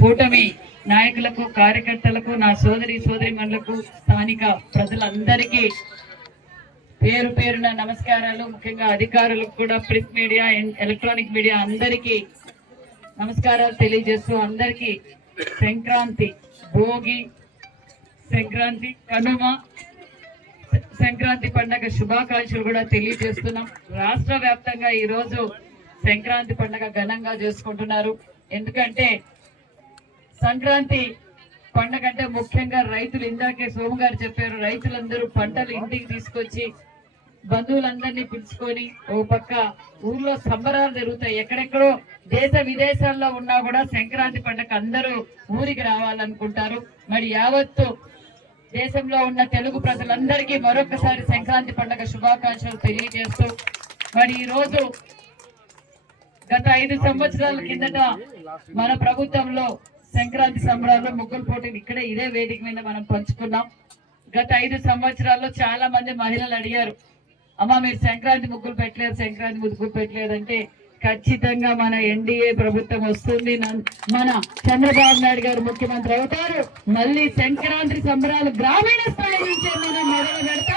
కూటమి నాయకులకు కార్యకర్తలకు నా సోదరి సోదరి మనులకు స్థానిక ప్రజలందరికీ పేరు పేరున నమస్కారాలు. ముఖ్యంగా అధికారులకు కూడా ప్రింట్ మీడియా ఎలక్ట్రానిక్ మీడియా అందరికీ నమస్కారాలు తెలియజేస్తూ అందరికీ సంక్రాంతి భోగి సంక్రాంతి కనుమ సంక్రాంతి పండగ శుభాకాంక్షలు కూడా తెలియజేస్తున్నాం. రాష్ట్ర వ్యాప్తంగా ఈ రోజు సంక్రాంతి పండగ ఘనంగా చేసుకుంటున్నారు ఎందుకంటే సంక్రాంతి పండగ అంటే ముఖ్యంగా రైతులు ఇందాకే సోము గారు చెప్పారు రైతులందరూ పంటలు ఇంటికి తీసుకొచ్చి బంధువులందరినీ పిలుచుకొని ఓ పక్క ఊర్లో సంబరాలు జరుగుతాయి. ఎక్కడెక్కడో దేశ విదేశాల్లో ఉన్నా కూడా సంక్రాంతి పండగ అందరూ ఊరికి రావాలనుకుంటారు. మరి యావత్తు దేశంలో ఉన్న తెలుగు ప్రజలందరికీ మరొకసారి సంక్రాంతి పండుగ శుభాకాంక్షలు తెలియజేస్తూ మరి ఈ రోజు గత ఐదు సంవత్సరాల కిందట మన ప్రభుత్వంలో సంక్రాంతి సంబరాల్లో ముగ్గులు పోటీలు ఇక్కడే ఇదే వేదిక మీద మనం పంచుకున్నాం. గత ఐదు సంవత్సరాల్లో చాలా మంది మహిళలు అడిగారు అమ్మ మీరు సంక్రాంతి ముగ్గులు పెట్టలేదు సంక్రాంతి ముగ్గులు పెట్టలేదు అంటే ఖచ్చితంగా మన ఎన్డీఏ ప్రభుత్వం వస్తుంది. మన చంద్రబాబు నాయుడు గారు ముఖ్యమంత్రి అవుతారు. మళ్ళీ సంక్రాంతి సంబరాలు గ్రామీణ స్థాయి నుంచి మనం మొదలు పెడతారు.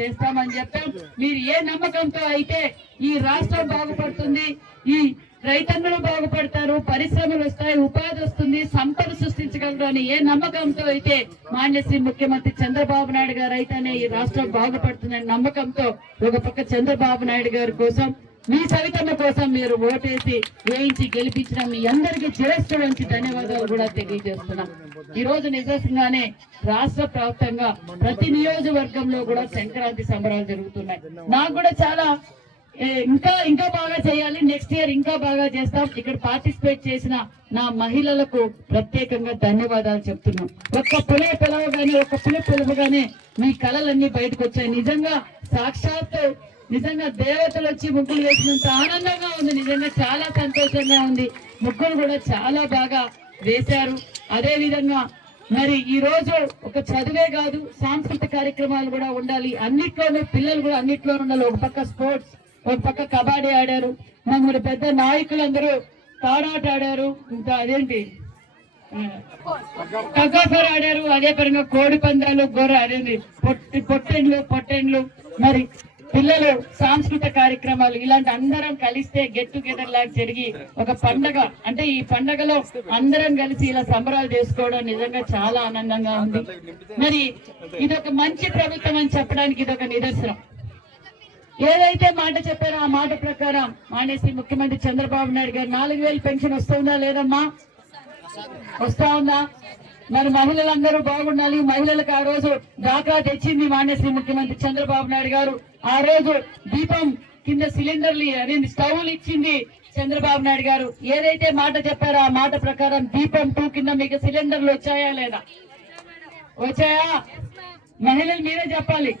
చేస్తామని చెప్పాం. మీరు ఏ నమ్మకంతో అయితే ఈ రాష్ట్రం బాగుపడుతుంది ఈ రైతన్నులు బాగుపడతారు పరిశ్రమలు వస్తాయి ఉపాధి వస్తుంది సంపద సృష్టించగలరు అని ఏ నమ్మకంతో అయితే మాన్యశ్రీ ముఖ్యమంత్రి చంద్రబాబు నాయుడు గారు అయితేనే ఈ రాష్ట్రం బాగుపడుతుందనే నమ్మకంతో ఒక పక్క చంద్రబాబు నాయుడు గారి కోసం మీ సవితమ్మ కోసం మీరు ఓటేసి వేయించి గెలిపించడం మీ అందరికీ చిరస్సు నుంచి ధన్యవాదాలు కూడా తెలియజేస్తున్నాం. ఈ రోజు నిజంగానే రాష్ట్ర ప్రాప్తంగా ప్రతి నియోజకవర్గంలో కూడా సంక్రాంతి సంబరాలు జరుగుతున్నాయి. నాకు కూడా చాలా ఇంకా ఇంకా బాగా చేయాలి. నెక్స్ట్ ఇయర్ ఇంకా బాగా చేస్తాం. ఇక్కడ పార్టిసిపేట్ చేసిన నా మహిళలకు ప్రత్యేకంగా ధన్యవాదాలు చెప్తున్నాం. ఒక్క పులే పిలవగానే ఒక్క పులి పిలవగానే మీ కళలన్నీ బయటకు వచ్చాయి. నిజంగా సాక్షాత్ నిజంగా దేవతలు వచ్చి ముగ్గులు వేసినంత ఆనందంగా ఉంది. నిజంగా చాలా సంతోషంగా ఉంది. ముగ్గులు కూడా చాలా బాగా వేశారు. అదేవిధంగా మరి ఈ రోజు ఒక చదువే కాదు సాంస్కృతిక కార్యక్రమాలు కూడా ఉండాలి. అన్నిట్లోనూ పిల్లలు కూడా అన్నిట్లో ఉండాలి. ఒక పక్క స్పోర్ట్స్ ఒక పక్క కబడ్డీ ఆడారు. మరి పెద్ద నాయకులందరూ తాడాట ఆడారు. ఇంకా అదేంటి? కగ్గాఫర్ ఆడారు. అదే పరంగా కోడి పందాలు గొర్రె అదేంటి? పొట్టి పొట్టెండ్లు పొట్టెండ్లు. మరి పిల్లలు సాంస్కృతిక కార్యక్రమాలు ఇలాంటి అందరం కలిస్తే గెట్ టుగెదర్ లాగా జరిగి ఒక పండగ అంటే ఈ పండగలో అందరం కలిసి ఇలా సంబరాలు చేసుకోవడం నిజంగా చాలా ఆనందంగా ఉంది. మరి ఇదొక మంచి ప్రభుత్వం అని చెప్పడానికి ఇదొక నిదర్శనం. ఏదైతే మాట చెప్పారో ఆ మాట ప్రకారం మానేసి ముఖ్యమంత్రి చంద్రబాబు నాయుడు గారు నాలుగు వేలు పెన్షన్ వస్తుందా లేదమ్మా? వస్తా ఉందా? మరి మహిళలందరూ బాగుండాలి. మహిళలకు ఆ రోజు దాకా తెచ్చింది మాన్యశ్రీ ముఖ్యమంత్రి చంద్రబాబు నాయుడు గారు. ఆ రోజు దీపం కింద సిలిండర్లు అదే స్టవ్లు ఇచ్చింది చంద్రబాబు నాయుడు గారు. ఏదైతే మాట చెప్పారో ఆ మాట ప్రకారం దీపం టూ కింద మీకు సిలిండర్లు వచ్చాయా లేదా? వచ్చాయా? మహిళలు మీరే చెప్పాలి.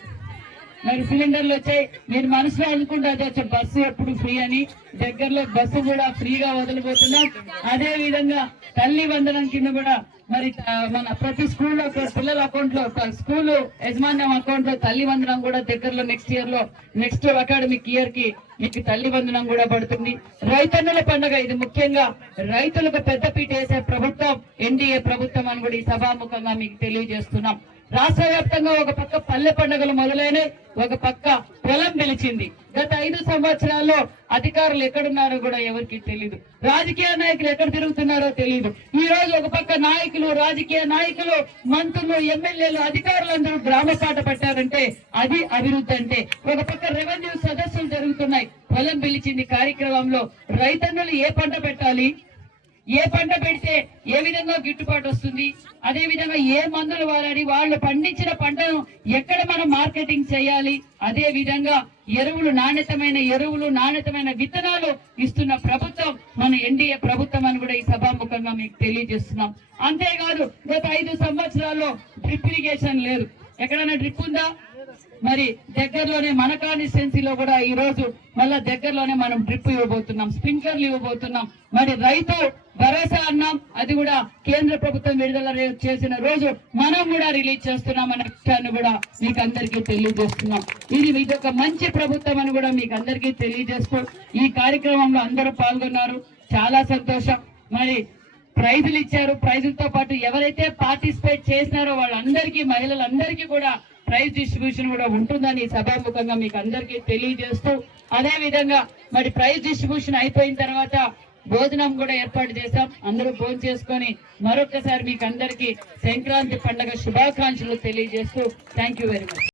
మరి సిలిండర్లు వచ్చాయి. మీరు మనసులో అనుకుంటారు బస్సు ఎప్పుడు ఫ్రీ అని. దగ్గరలో బస్సు కూడా ఫ్రీగా వదిలిపోతున్నాం అదే విధంగా తల్లి వందనం కింద కూడా మరి మన ప్రతి స్కూల్లో పిల్లల అకౌంట్లో స్కూల్ యజమాన్యం అకౌంట్లో తల్లి వందనం కూడా దగ్గరలో నెక్స్ట్ ఇయర్లో నెక్స్ట్ అకాడమిక్ ఇయర్కి మీకు తల్లి వందనం కూడా పడుతుంది. రైతన్నుల పండుగ ఇది ముఖ్యంగా రైతులకు పెద్దపీట వేసే ప్రభుత్వం ఎన్డీఏ ప్రభుత్వం అని కూడా ఈ సభాముఖంగా మీకు తెలియజేస్తున్నాం. రాష్ట్ర వ్యాప్తంగా ఒక పక్క పల్లె పండుగలు మొదలైనవి ఒక పక్క బలం పిలిచింది గత ఐదు సంవత్సరాల్లో అధికారులు ఎక్కడున్నారో కూడా ఎవరికి తెలియదు రాజకీయ నాయకులు ఎక్కడ తిరుగుతున్నారో తెలియదు ఈ రోజు ఒక పక్క నాయకులు రాజకీయ నాయకులు మంత్రులు ఎమ్మెల్యేలు అధికారులందరూ గ్రామ పాట పట్టారంటే అది అభివృద్ధి అంటే. ఒక పక్క రెవెన్యూ సదస్సులు జరుగుతున్నాయి. పొలం పిలిచింది కార్యక్రమంలో రైతన్నులు ఏ పంట పెట్టాలి? ఏ పంట పెడితే ఏ విధంగా గిట్టుబాటు వస్తుంది? అదే విధంగా ఏ మందులు వాడాలి? వాళ్ళు పండించిన పంటను ఎక్కడ మనం మార్కెటింగ్ చేయాలి? అదే విధంగా ఎరువులు నాణ్యతమైన ఎరువులు నాణ్యతమైన విత్తనాలు ఇస్తున్న ప్రభుత్వం మన ఎన్డీఏ ప్రభుత్వం అని కూడా ఈ సభాముఖంగా మీకు తెలియజేస్తున్నాం. అంతేకాదు గత ఐదు సంవత్సరాల్లో డ్రిప్ ఇరిగేషన్ లేదు. ఎక్కడైనా డ్రిప్ ఉందా? మరి దగ్గరలోనే మన కాన్స్టిట్యున్సీలో కూడా ఈ రోజు మళ్ళా దగ్గరలోనే మనం డ్రిప్ ఇవ్వబోతున్నాం స్ప్రింక్లర్లు ఇవ్వబోతున్నాం. మరి రైతు భరోసా అన్నాం అది కూడా కేంద్ర ప్రభుత్వం విడుదల చేసిన రోజు మనం కూడా రిలీజ్ చేస్తున్నాం అనే విషయాన్ని కూడా మీకు అందరికీ తెలియజేస్తున్నాం. ఇది ఇది ఒక మంచి ప్రభుత్వం అని కూడా మీకు అందరికీ తెలియజేస్తూ ఈ కార్యక్రమంలో అందరూ పాల్గొన్నారు. చాలా సంతోషం. మరి ప్రైజులు ఇచ్చారు. ప్రైజులతో పాటు ఎవరైతే పార్టిసిపేట్ చేసినారో వాళ్ళందరికీ మహిళలందరికీ కూడా ప్రైజ్ డిస్ట్రిబ్యూషన్ కూడా ఉంటుందని సభాముఖంగా మీకు అందరికీ తెలియజేస్తూ అదే విధంగా మరి ప్రైజ్ డిస్ట్రిబ్యూషన్ అయిపోయిన తర్వాత భోజనం కూడా ఏర్పాటు చేశాం. అందరూ భోజనం చేసుకొని మరొకసారి మీకు అందరికీ సంక్రాంతి పండుగ శుభాకాంక్షలు తెలియజేస్తూ థ్యాంక్ యూ వెరీ మచ్